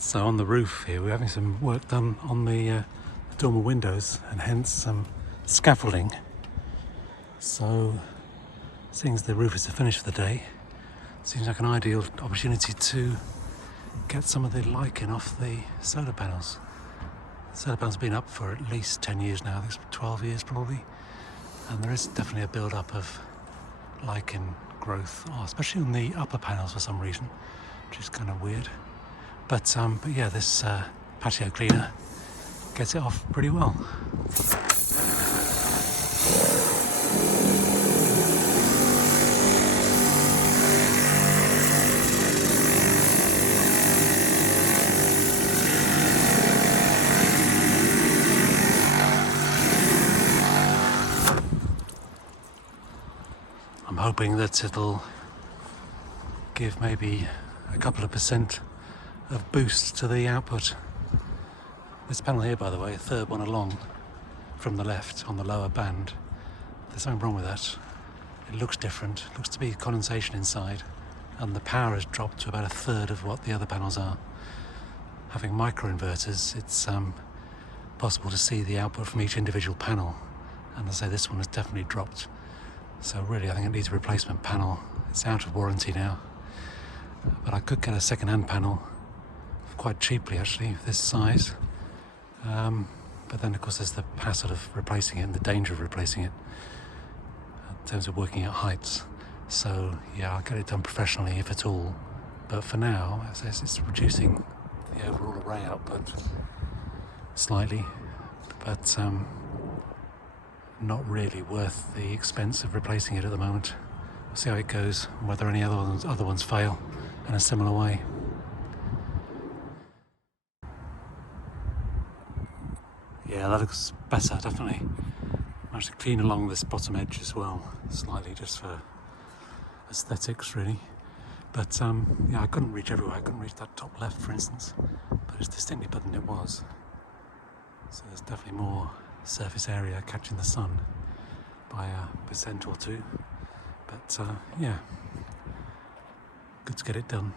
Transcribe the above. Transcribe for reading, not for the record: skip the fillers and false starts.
So on the roof here, we're having some work done on the dormer windows and hence some scaffolding. So seeing as the roof is finished for the day, seems like an ideal opportunity to get some of the lichen off the solar panels. The solar panels have been up for at least 10 years now, I think it's 12 years probably, and there is definitely a build-up of lichen growth, especially on the upper panels for some reason, which is kind of weird. But yeah, this patio cleaner gets it off pretty well. I'm hoping that it'll give maybe a couple of % of boost to the output. This panel here, by the way, a third one along from the left on the lower band, there's something wrong with that. It looks different, it looks to be condensation inside, and the power has dropped to about a third of what the other panels are. Having micro-inverters, it's possible to see the output from each individual panel, and as I say, this one has definitely dropped. So really, I think it needs a replacement panel. It's out of warranty now, but I could get a second-hand panel quite cheaply actually, this size. But then of course there's the hassle of replacing it and the danger of replacing it in terms of working at heights. So yeah, I'll get it done professionally if at all. But for now, as I say, it's reducing the overall array output slightly, but not really worth the expense of replacing it at the moment. We'll see how it goes and whether any other ones fail in a similar way. Yeah, that looks better, definitely. Managed to clean along this bottom edge as well, slightly, just for aesthetics, really. But yeah, I couldn't reach everywhere. I couldn't reach that top left, for instance, but it's distinctly better than it was. So there's definitely more surface area catching the sun by a % or two. But yeah, good to get it done.